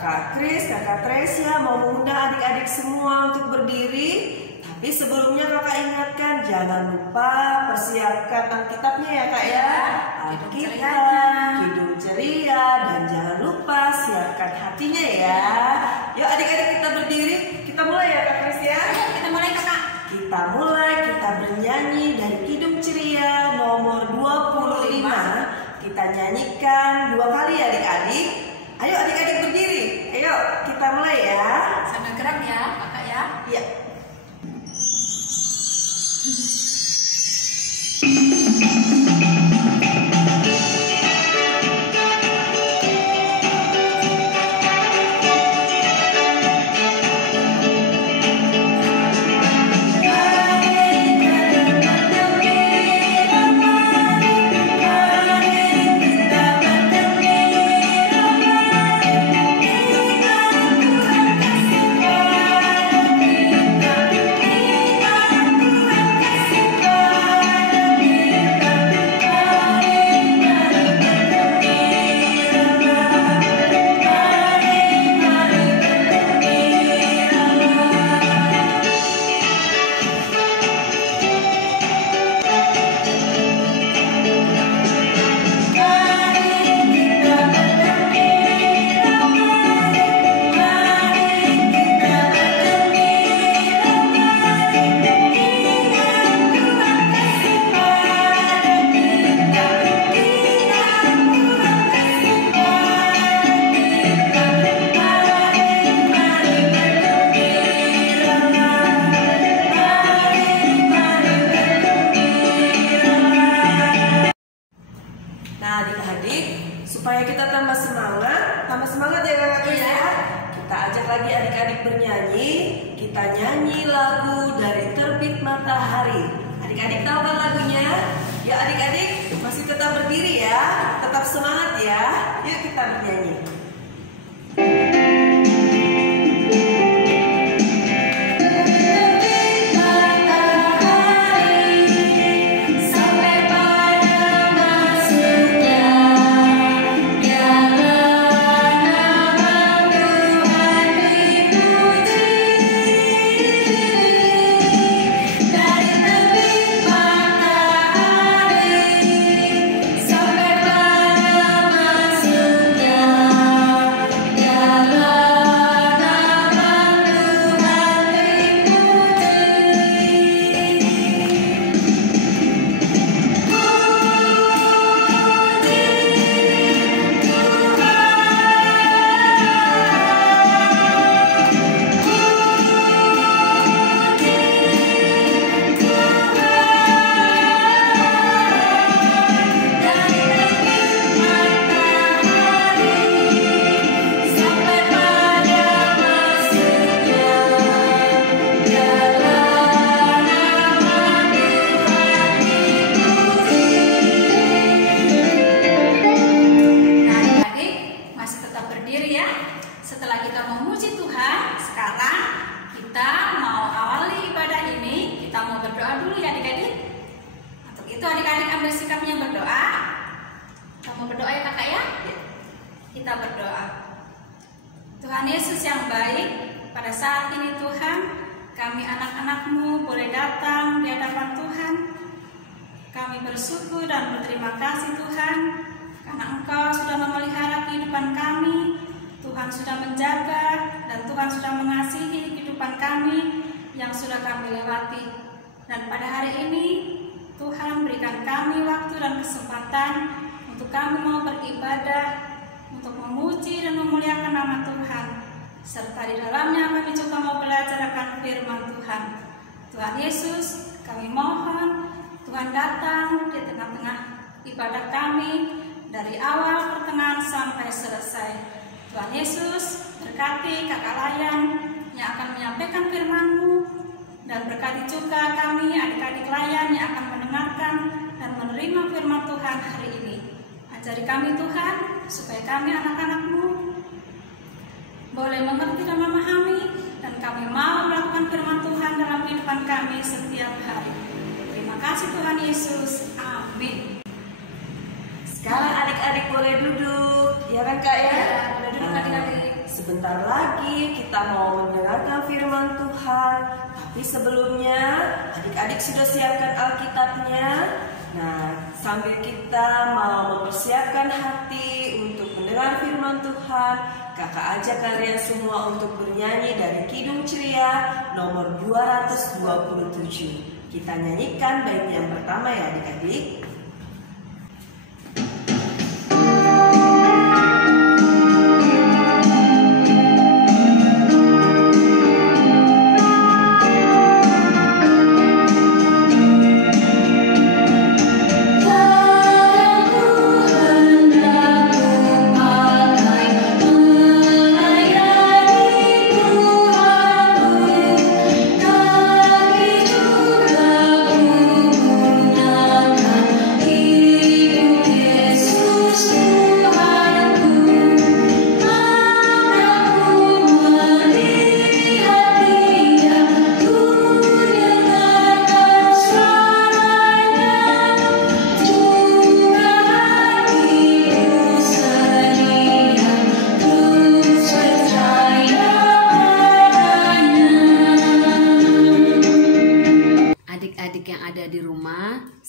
Kakak Kris, Kakak Tresya mau mengundang adik-adik semua untuk berdiri. Tapi sebelumnya kakak ingatkan, jangan lupa persiapkan Alkitabnya ya kak ya. Alkitab, Kidung Ceria, dan jangan lupa siapkan hatinya ya. Yuk adik-adik kita berdiri, kita mulai ya kak Kris ya. Kita mulai kakak. Kita mulai, kita bernyanyi dari Kidung Ceria nomor 25. Kita nyanyikan 2 kali ya adik-adik. Ayo adik-adik berdiri. Ayo kita mulai ya. Sambil gerak ya kakak ya. Iya. Nah adik-adik, supaya kita tambah semangat ya kakak Kris ya. Kita ajak lagi adik-adik bernyanyi. Kita nyanyi lagu dari Terbit Matahari. Adik-adik tahu kan lagunya? Ya adik-adik masih tetap berdiri ya, tetap semangat ya. Yuk kita bernyanyi. Setelah kita memuji Tuhan, sekarang kita mau awali ibadah ini. Kita mau berdoa dulu ya adik-adik. Untuk itu adik-adik ambil sikapnya berdoa. Kita mau berdoa ya kakak ya? Kita berdoa. Tuhan Yesus yang baik, pada saat ini Tuhan, kami anak-anak-Mu boleh datang di hadapan Tuhan. Kami bersyukur dan berterima kasih Tuhan, karena Engkau sudah memelihara kehidupan kami. Tuhan sudah menjaga dan Tuhan sudah mengasihi kehidupan kami yang sudah kami lewati. Dan pada hari ini Tuhan berikan kami waktu dan kesempatan untuk kami mau beribadah, untuk memuji dan memuliakan nama Tuhan. Serta di dalamnya kami juga mau belajar akan firman Tuhan. Tuhan Yesus, kami mohon Tuhan datang di tengah-tengah ibadah kami dari awal, pertengahan sampai selesai. Tuhan Yesus, berkati kakak Layan yang akan menyampaikan firman-Mu, dan berkati juga kami adik-adik Layan yang akan mendengarkan dan menerima firman Tuhan hari ini. Ajari kami Tuhan, supaya kami anak-anak-Mu boleh mengerti dan memahami, dan kami mau melakukan firman Tuhan dalam kehidupan kami setiap hari. Terima kasih Tuhan Yesus, amin. Sekarang adik-adik boleh duduk, ya kan kak ya? Boleh duduk adik-adik. sebentar lagi kita mau mendengarkan firman Tuhan. Tapi sebelumnya adik-adik sudah siapkan Alkitabnya. Nah, sambil kita mau mempersiapkan hati untuk mendengar firman Tuhan, kakak ajak kalian semua untuk bernyanyi dari Kidung Ceria nomor 227. Kita nyanyikan bait yang pertama ya adik-adik.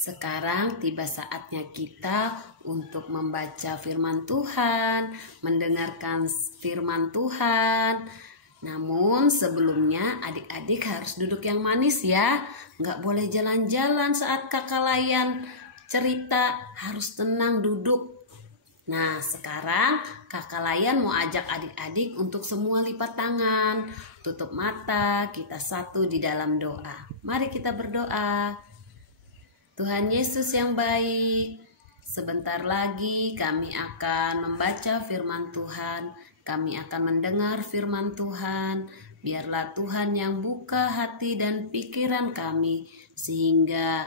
Sekarang tiba saatnya kita untuk membaca firman Tuhan, mendengarkan firman Tuhan. Namun sebelumnya adik-adik harus duduk yang manis ya. Nggak boleh jalan-jalan saat kakak Layan cerita, harus tenang duduk. Nah sekarang kakak Layan mau ajak adik-adik untuk semua lipat tangan, tutup mata, kita satu di dalam doa. Mari kita berdoa. Tuhan Yesus yang baik, sebentar lagi kami akan membaca firman Tuhan, kami akan mendengar firman Tuhan. Biarlah Tuhan yang buka hati dan pikiran kami, sehingga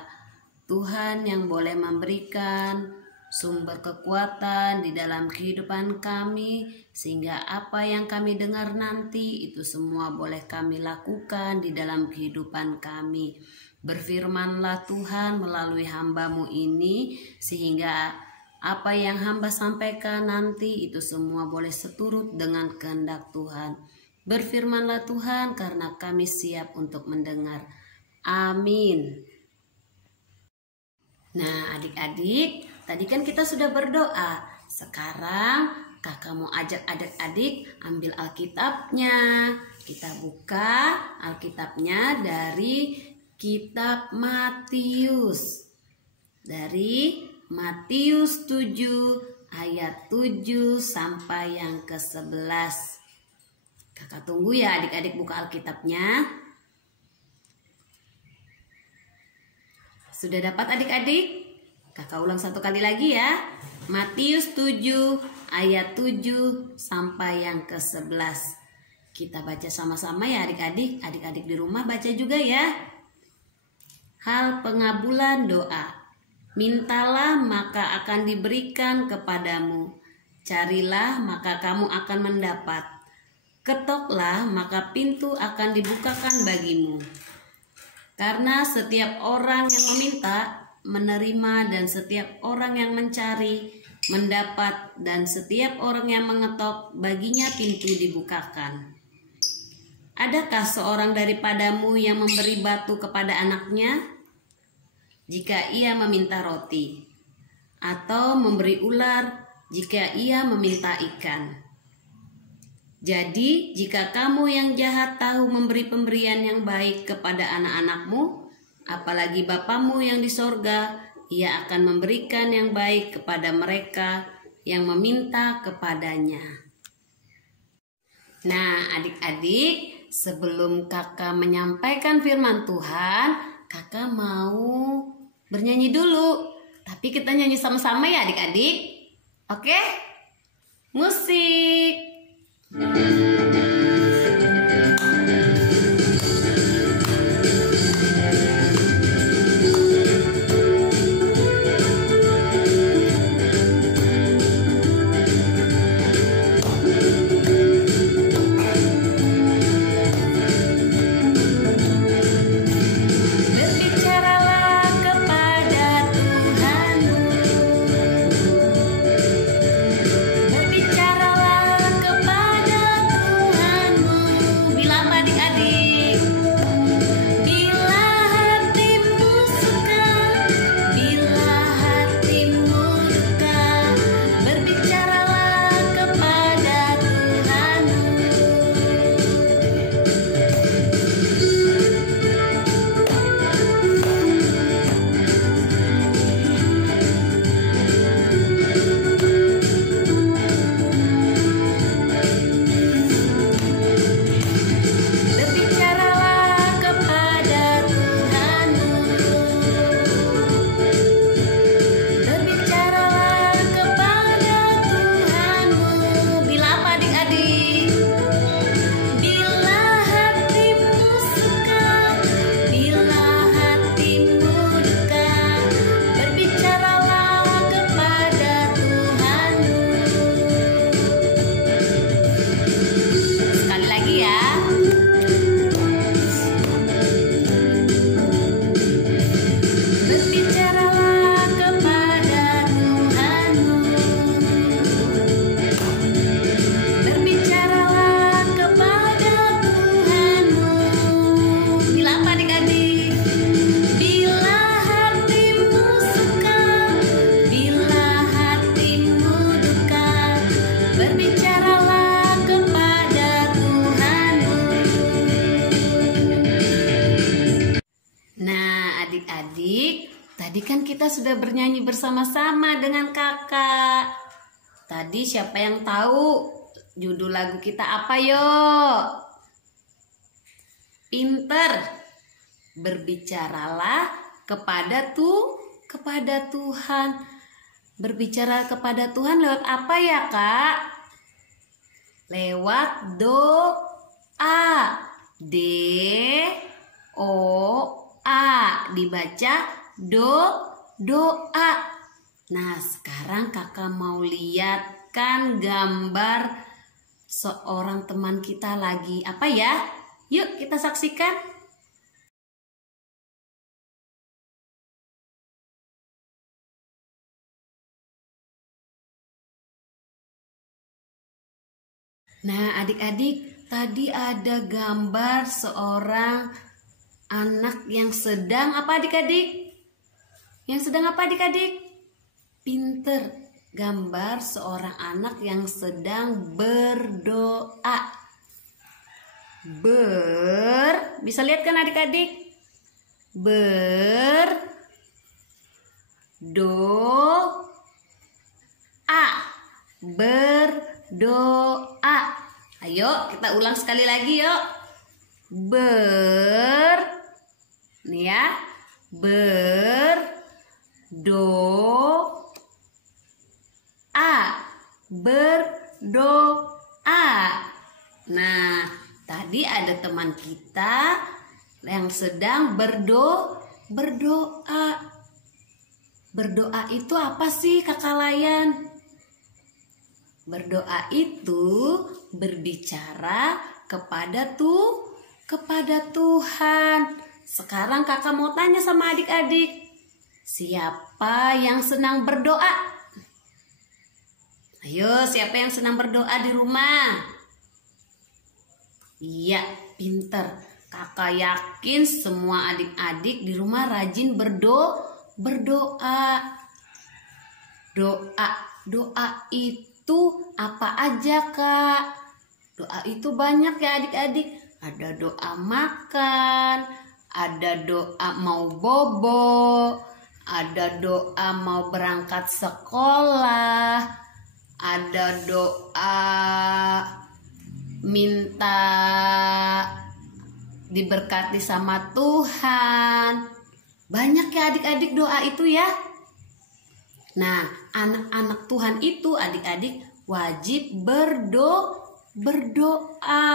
Tuhan yang boleh memberikan sumber kekuatan di dalam kehidupan kami, sehingga apa yang kami dengar nanti itu semua boleh kami lakukan di dalam kehidupan kami. Berfirmanlah Tuhan melalui hamba-Mu ini, sehingga apa yang hamba sampaikan nanti itu semua boleh seturut dengan kehendak Tuhan. Berfirmanlah Tuhan karena kami siap untuk mendengar. Amin. Nah adik-adik, tadi kan kita sudah berdoa. Sekarang kakak mau ajak adik-adik ambil Alkitabnya. Kita buka Alkitabnya dari Kitab Matius, dari Matius 7 ayat 7 sampai yang ke-11. Kakak tunggu ya adik-adik buka Alkitabnya. Sudah dapat adik-adik? Kakak ulang satu kali lagi ya. Matius 7 ayat 7 sampai yang ke-11. Kita baca sama-sama ya adik-adik. Adik-adik di rumah baca juga ya. Hal pengabulan doa. Mintalah maka akan diberikan kepadamu. Carilah maka kamu akan mendapat. Ketoklah maka pintu akan dibukakan bagimu. Karena setiap orang yang meminta, menerima, dan setiap orang yang mencari, mendapat, dan setiap orang yang mengetok, baginya pintu dibukakan. Adakah seorang daripadamu yang memberi batu kepada anaknya jika ia meminta roti, atau memberi ular jika ia meminta ikan? Jadi jika kamu yang jahat tahu memberi pemberian yang baik kepada anak-anakmu, apalagi Bapamu yang di sorga, ia akan memberikan yang baik kepada mereka yang meminta kepadanya. Nah adik-adik, sebelum kakak menyampaikan firman Tuhan, kakak mau bernyanyi dulu. Tapi kita nyanyi sama-sama ya adik-adik. Oke? Musik. Berbicaralah kepada Tuhanmu. sudah bernyanyi bersama-sama dengan kakak. Tadi siapa yang tahu judul lagu kita apa yo? Pinter. Berbicaralah kepada Tuhan. Berbicara kepada Tuhan lewat apa ya, Kak? Lewat doa. D-O-A. Dibaca doa. Nah, sekarang kakak mau lihatkan gambar seorang teman kita lagi apa ya? Yuk kita saksikan. Nah, adik-adik, tadi ada gambar seorang anak yang sedang apa adik-adik? Yang sedang apa adik-adik? Pinter. Gambar seorang anak yang sedang berdoa. Bisa lihat kan adik-adik? Berdoa. Ayo kita ulang sekali lagi yuk. Nih ya. Berdoa. Nah, tadi ada teman kita yang sedang berdoa. Berdoa itu apa sih Kakak Layan? Berdoa itu berbicara kepada Tuhan. Sekarang kakak mau tanya sama adik-adik, siapa yang senang berdoa? Ayo, siapa yang senang berdoa di rumah? Iya, pinter. Kakak yakin semua adik-adik di rumah rajin berdoa. Doa itu apa aja, Kak? Doa itu banyak ya adik-adik. Ada doa makan, ada doa mau bobo, ada doa mau berangkat sekolah, ada doa minta diberkati sama Tuhan. Banyak ya adik-adik doa itu ya. Nah, anak-anak Tuhan itu adik-adik wajib berdoa.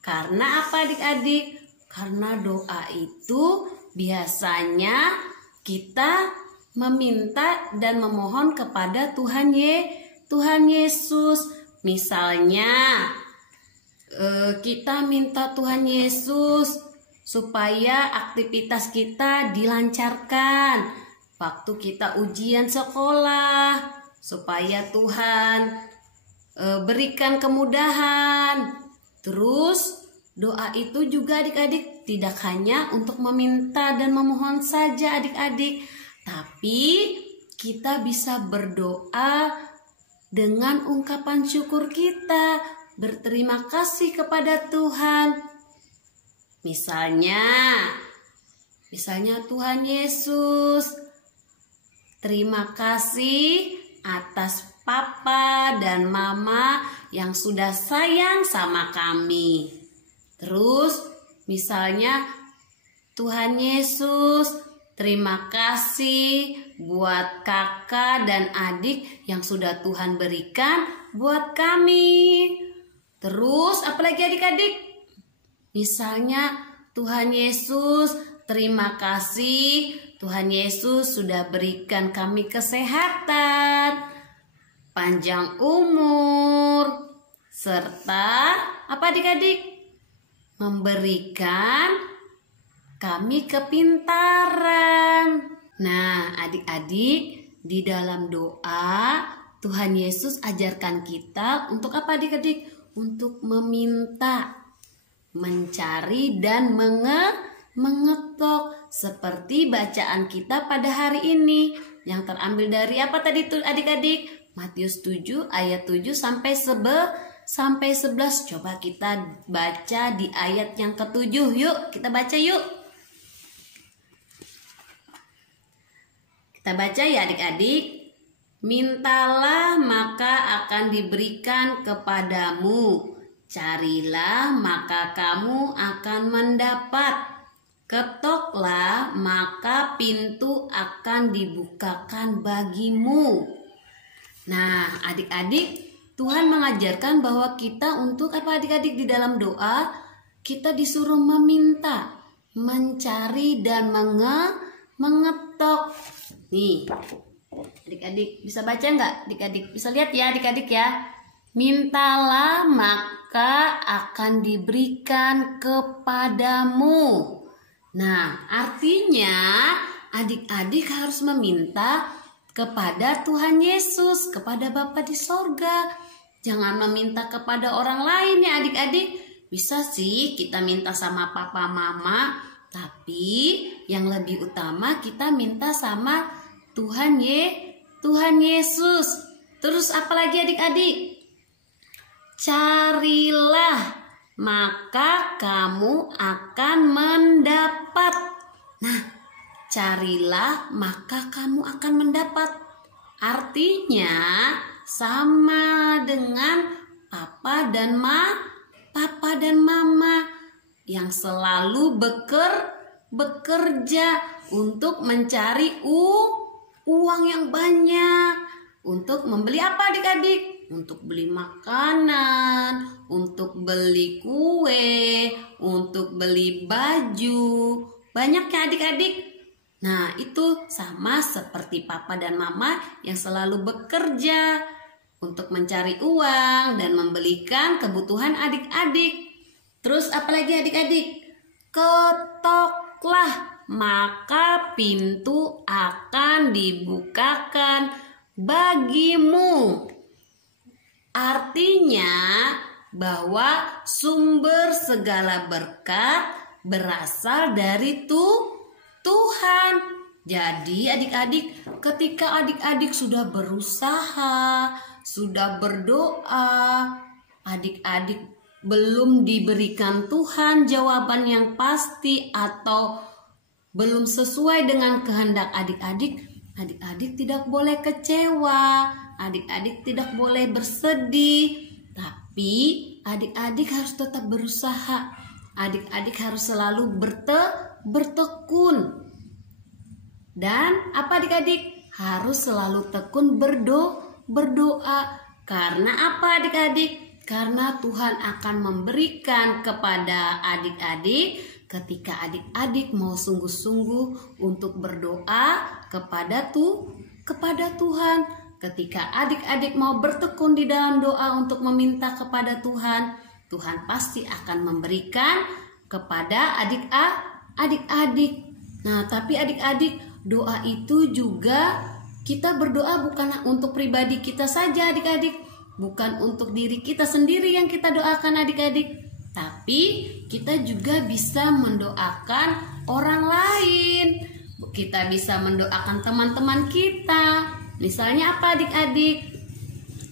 Karena apa adik-adik? Karena doa itu biasanya kita meminta dan memohon kepada Tuhan Yesus. Misalnya kita minta Tuhan Yesus supaya aktivitas kita dilancarkan. Waktu kita ujian sekolah, supaya Tuhan berikan kemudahan. Terus doa itu juga adik-adik tidak hanya untuk meminta dan memohon saja adik-adik, tapi kita bisa berdoa dengan ungkapan syukur kita, berterima kasih kepada Tuhan. Misalnya Tuhan Yesus, terima kasih atas papa dan mama yang sudah sayang sama kami. Terus misalnya Tuhan Yesus, terima kasih buat kakak dan adik yang sudah Tuhan berikan buat kami. Terus apalagi adik-adik? Misalnya Tuhan Yesus, terima kasih Tuhan Yesus sudah berikan kami kesehatan, panjang umur, serta apa adik-adik? Memberikan kami kepintaran. Nah, adik-adik, di dalam doa Tuhan Yesus ajarkan kita untuk apa adik-adik? Untuk meminta, mencari dan mengetok, seperti bacaan kita pada hari ini yang terambil dari apa tadi tuh adik-adik? Matius 7 ayat 7 sampai 11. Coba kita baca di ayat yang ke-7. Yuk, kita baca yuk. Kita baca ya adik-adik. Mintalah maka akan diberikan kepadamu. Carilah maka kamu akan mendapat. Ketoklah maka pintu akan dibukakan bagimu. Nah, adik-adik, Tuhan mengajarkan bahwa kita untuk apa adik-adik di dalam doa, kita disuruh meminta, mencari dan mengetok. Nih, adik-adik bisa baca nggak? Adik-adik bisa lihat ya adik-adik ya. Mintalah maka akan diberikan kepadamu. Nah, artinya adik-adik harus meminta kepada Tuhan Yesus, kepada Bapa di sorga. Jangan meminta kepada orang lain ya adik-adik. Bisa sih kita minta sama papa mama, tapi yang lebih utama kita minta sama Tuhan Yesus. Terus apalagi adik-adik? Carilah maka kamu akan mendapat. Nah, carilah maka kamu akan mendapat. Artinya sama dengan papa dan mama yang selalu bekerja untuk mencari uang yang banyak untuk membeli apa adik-adik? Untuk beli makanan, untuk beli kue, untuk beli baju. Banyak ya adik-adik. Nah, itu sama seperti papa dan mama yang selalu bekerja untuk mencari uang dan membelikan kebutuhan adik-adik. Terus apalagi adik-adik? Ketoklah maka pintu akan dibukakan bagimu. Artinya bahwa sumber segala berkat berasal dari Tuhan. Jadi adik-adik, ketika adik-adik sudah berusaha, sudah berdoa, adik-adik belum diberikan Tuhan jawaban yang pasti atau belum sesuai dengan kehendak adik-adik, adik-adik tidak boleh kecewa, adik-adik tidak boleh bersedih, tapi adik-adik harus tetap berusaha. Adik-adik harus selalu bertekun. Dan apa adik-adik? Harus selalu tekun berdoa. Karena apa adik-adik? Karena Tuhan akan memberikan kepada adik-adik ketika adik-adik mau sungguh-sungguh untuk berdoa kepada Tuhan. Ketika adik-adik mau bertekun di dalam doa untuk meminta kepada Tuhan, Tuhan pasti akan memberikan kepada adik-adik. Nah, tapi adik-adik, doa itu juga kita berdoa bukan untuk pribadi kita saja adik-adik. Bukan untuk diri kita sendiri yang kita doakan adik-adik. Tapi kita juga bisa mendoakan orang lain. Kita bisa mendoakan teman-teman kita. Misalnya apa adik-adik?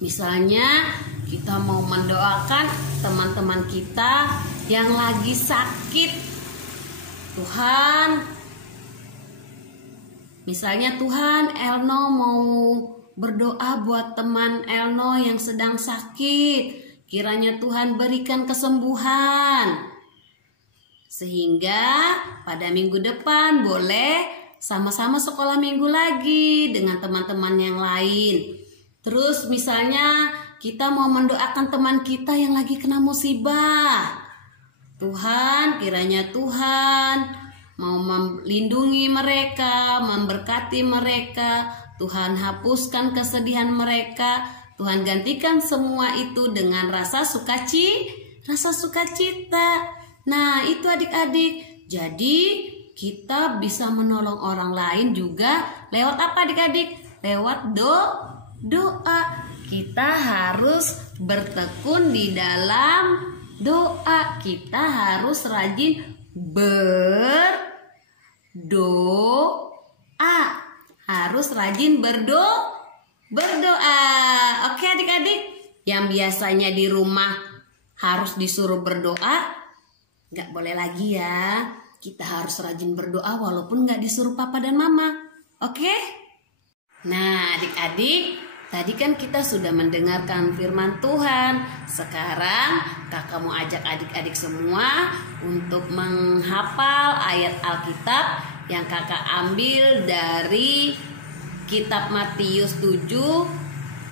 Misalnya kita mau mendoakan teman-teman kita yang lagi sakit. Tuhan, misalnya Tuhan, Elno mau berdoa buat teman Elno yang sedang sakit. Kiranya Tuhan berikan kesembuhan. Sehingga pada minggu depan boleh sama-sama sekolah minggu lagi dengan teman-teman yang lain. Terus misalnya kita mau mendoakan teman kita yang lagi kena musibah. Tuhan, kiranya Tuhan mau melindungi mereka, memberkati mereka. Tuhan hapuskan kesedihan mereka. Tuhan gantikan semua itu dengan rasa sukacita. Nah, itu adik-adik. Jadi kita bisa menolong orang lain juga lewat apa adik-adik? Lewat doa. Kita harus bertekun di dalam doa. Kita harus rajin berdoa. Harus rajin berdoa. Oke adik-adik, yang biasanya di rumah harus disuruh berdoa, gak boleh lagi ya. Kita harus rajin berdoa walaupun gak disuruh papa dan mama. Oke? Nah, adik-adik, tadi kan kita sudah mendengarkan firman Tuhan. Sekarang kakak mau ajak adik-adik semua untuk menghafal ayat Alkitab yang kakak ambil dari kitab Matius 7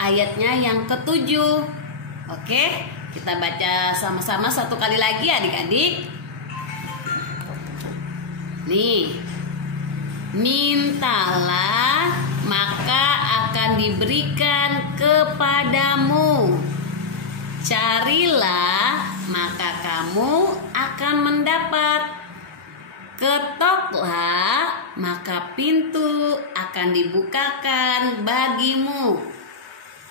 ayatnya yang ke-7. Oke, kita baca sama-sama satu kali lagi adik-adik. Nih, mintalah maka akan diberikan kepadamu. Carilah maka kamu akan mendapat. Ketoklah maka pintu akan dibukakan bagimu.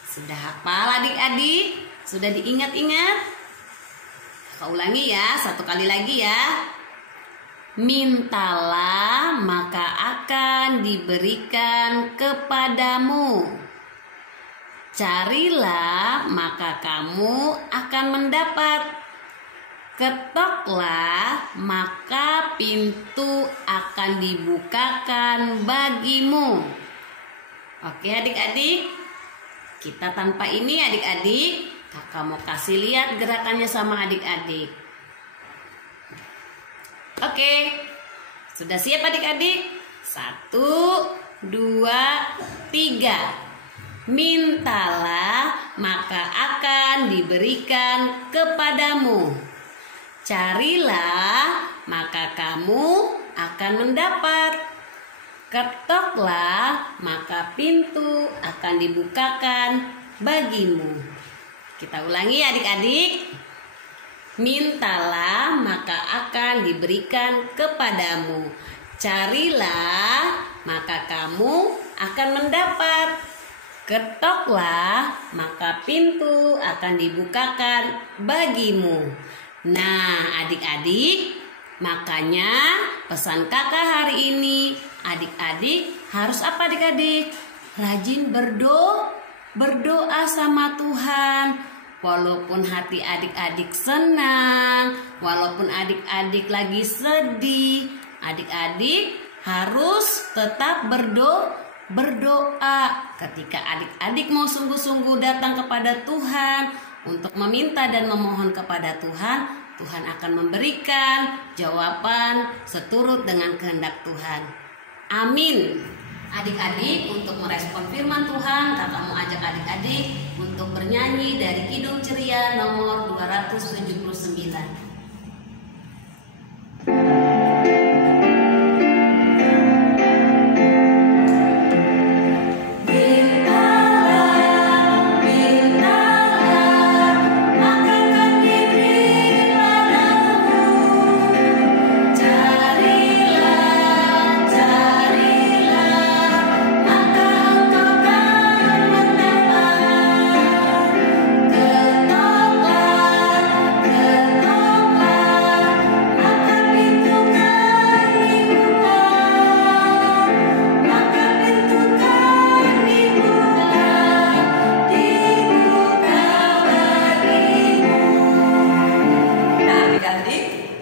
Sudah hafal adik-adik? Sudah diingat-ingat? Kakak ulangi ya, satu kali lagi ya. Mintalah maka akan diberikan kepadamu. Carilah maka kamu akan mendapat. Ketoklah maka pintu akan dibukakan bagimu. Oke adik-adik, kita tanpa ini adik-adik, kakak mau kasih lihat gerakannya sama adik-adik. Oke, sudah siap adik-adik? 1, 2, 3. Mintalah maka akan diberikan kepadamu. Carilah maka kamu akan mendapat. Ketoklah maka pintu akan dibukakan bagimu. Kita ulangi adik-adik. Mintalah maka akan diberikan kepadamu. Carilah maka kamu akan mendapat. Ketoklah maka pintu akan dibukakan bagimu. Nah adik-adik, makanya pesan kakak hari ini, adik-adik harus apa adik-adik? Rajin berdoa sama Tuhan. Walaupun hati adik-adik senang, walaupun adik-adik lagi sedih, adik-adik harus tetap berdoa. Ketika adik-adik mau sungguh-sungguh datang kepada Tuhan untuk meminta dan memohon kepada Tuhan, Tuhan akan memberikan jawaban seturut dengan kehendak Tuhan. Amin. Adik-adik, untuk merespon firman Tuhan, kakak mau ajak adik-adik untuk bernyanyi dari Kidung Ceria nomor 279.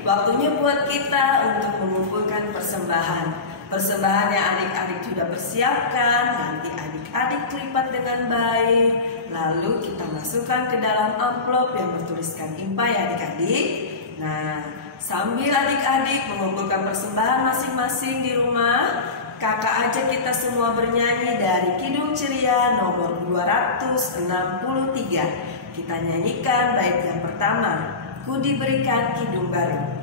Waktunya buat kita untuk mengumpulkan persembahan yang adik-adik sudah persiapkan. Nanti adik-adik lipat dengan baik, lalu kita masukkan ke dalam amplop yang bertuliskan IMPA ya adik-adik. Nah, sambil adik-adik mengumpulkan persembahan masing-masing di rumah, kakak ajak kita semua bernyanyi dari Kidung Ceria nomor 263. Kita nyanyikan bait yang pertama, Ku Diberikan Kidung Baru.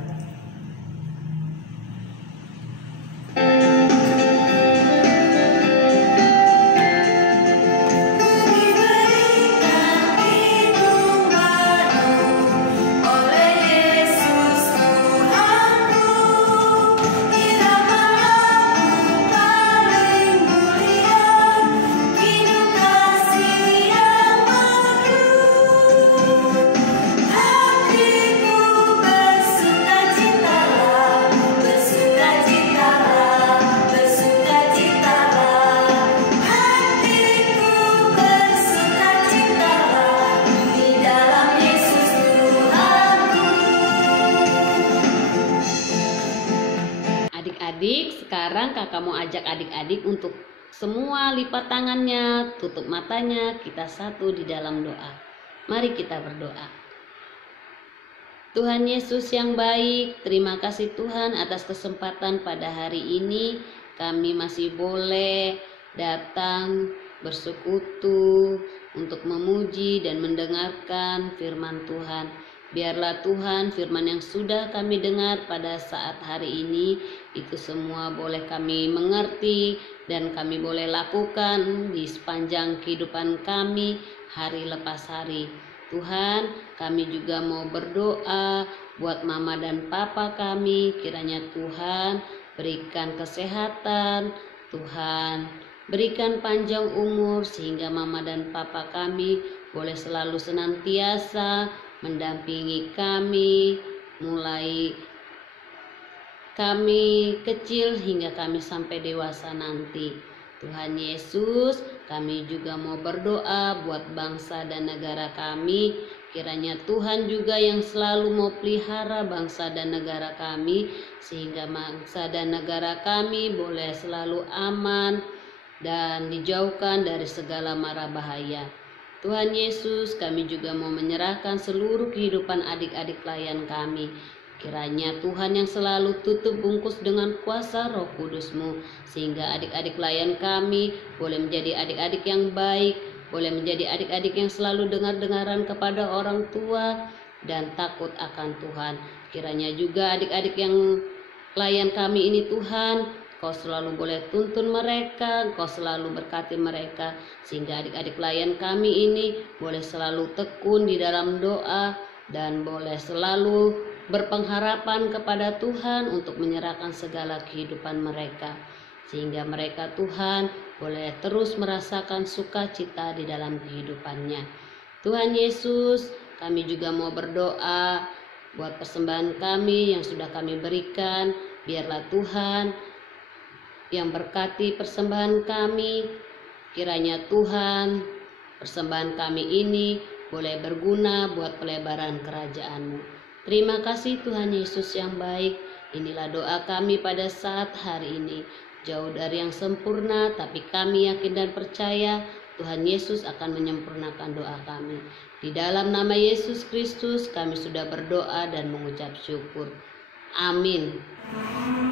Sekarang kakak mau ajak adik-adik untuk semua lipat tangannya, tutup matanya, kita satu di dalam doa. Mari kita berdoa. Tuhan Yesus yang baik, terima kasih Tuhan atas kesempatan pada hari ini. Kami masih boleh datang bersekutu untuk memuji dan mendengarkan firman Tuhan. Biarlah Tuhan firman yang sudah kami dengar pada saat hari ini itu semua boleh kami mengerti dan kami boleh lakukan di sepanjang kehidupan kami hari lepas hari. Tuhan, kami juga mau berdoa buat mama dan papa kami. Kiranya Tuhan berikan kesehatan, Tuhan berikan panjang umur sehingga mama dan papa kami boleh selalu senantiasa mendampingi kami, mulai kami kecil hingga kami sampai dewasa nanti. Tuhan Yesus, kami juga mau berdoa buat bangsa dan negara kami. Kiranya Tuhan juga yang selalu mau pelihara bangsa dan negara kami, sehingga bangsa dan negara kami boleh selalu aman dan dijauhkan dari segala mara bahaya. Tuhan Yesus, kami juga mau menyerahkan seluruh kehidupan adik-adik pelayan kami. Kiranya Tuhan yang selalu tutup bungkus dengan kuasa Roh Kudus-Mu, sehingga adik-adik pelayan kami boleh menjadi adik-adik yang baik, boleh menjadi adik-adik yang selalu dengar-dengaran kepada orang tua dan takut akan Tuhan. Kiranya juga adik-adik yang pelayan kami ini Tuhan, Kau selalu boleh tuntun mereka, Kau selalu berkati mereka, sehingga adik-adik pelayan kami ini boleh selalu tekun di dalam doa dan boleh selalu berpengharapan kepada Tuhan untuk menyerahkan segala kehidupan mereka, sehingga mereka Tuhan boleh terus merasakan sukacita di dalam kehidupannya. Tuhan Yesus, kami juga mau berdoa buat persembahan kami yang sudah kami berikan. Biarlah Tuhan yang berkati persembahan kami. Kiranya Tuhan persembahan kami ini boleh berguna buat pelebaran kerajaan-Mu. Terima kasih Tuhan Yesus yang baik. Inilah doa kami pada saat hari ini. Jauh dari yang sempurna, tapi kami yakin dan percaya Tuhan Yesus akan menyempurnakan doa kami. Di dalam nama Yesus Kristus kami sudah berdoa dan mengucap syukur. Amin.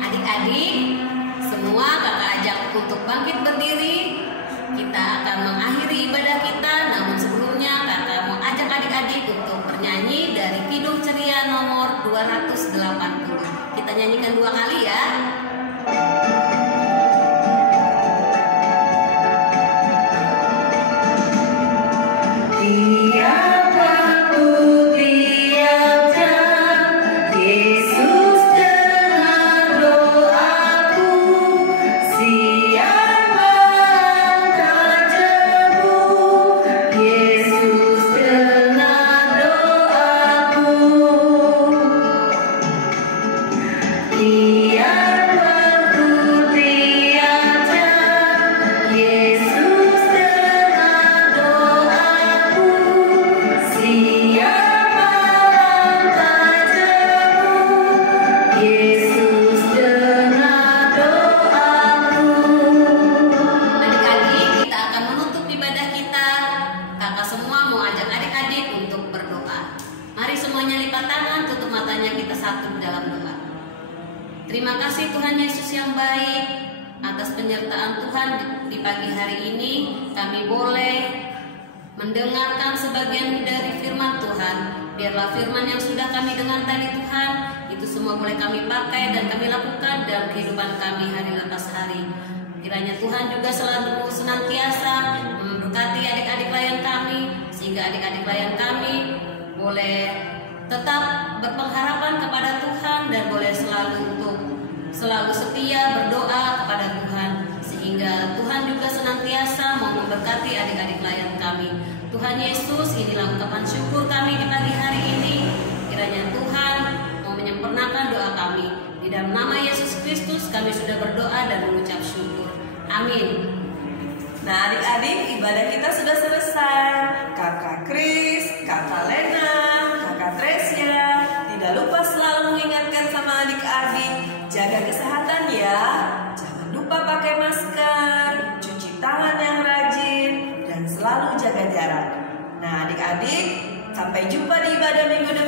Adik-adik, semua kakak ajak untuk bangkit berdiri. Kita akan mengakhiri ibadah kita, namun sebelumnya kakak mau ajak adik-adik untuk bernyanyi dari Kidung Ceria nomor 280. Kita nyanyikan 2 kali ya. Terima kasih Tuhan Yesus yang baik atas penyertaan Tuhan di pagi hari ini. Kami boleh mendengarkan sebagian dari firman Tuhan. Biarlah firman yang sudah kami dengar dari Tuhan itu semua boleh kami pakai dan kami lakukan dalam kehidupan kami hari lepas hari. Kiranya Tuhan juga selalu senantiasa memberkati adik-adik pelayan kami, sehingga adik-adik pelayan kami boleh tetap berpengharapan kepada Tuhan dan boleh selalu setia berdoa kepada Tuhan, sehingga Tuhan juga senantiasa mau memberkati adik-adik pelayan kami. Tuhan Yesus, inilah ungkapan syukur kami di pagi hari ini. Kiranya Tuhan mau menyempurnakan doa kami. Di dalam nama Yesus Kristus kami sudah berdoa dan mengucap syukur. Amin. Nah adik-adik, ibadah kita sudah selesai. Kakak Kris, Kakak Lena, Kakak Tresya, tidak lupa selalu mengingatkan sama adik-adik, jaga kesehatan ya. Jangan lupa pakai masker, cuci adik-adik. Sampai jumpa di ibadah minggu depan.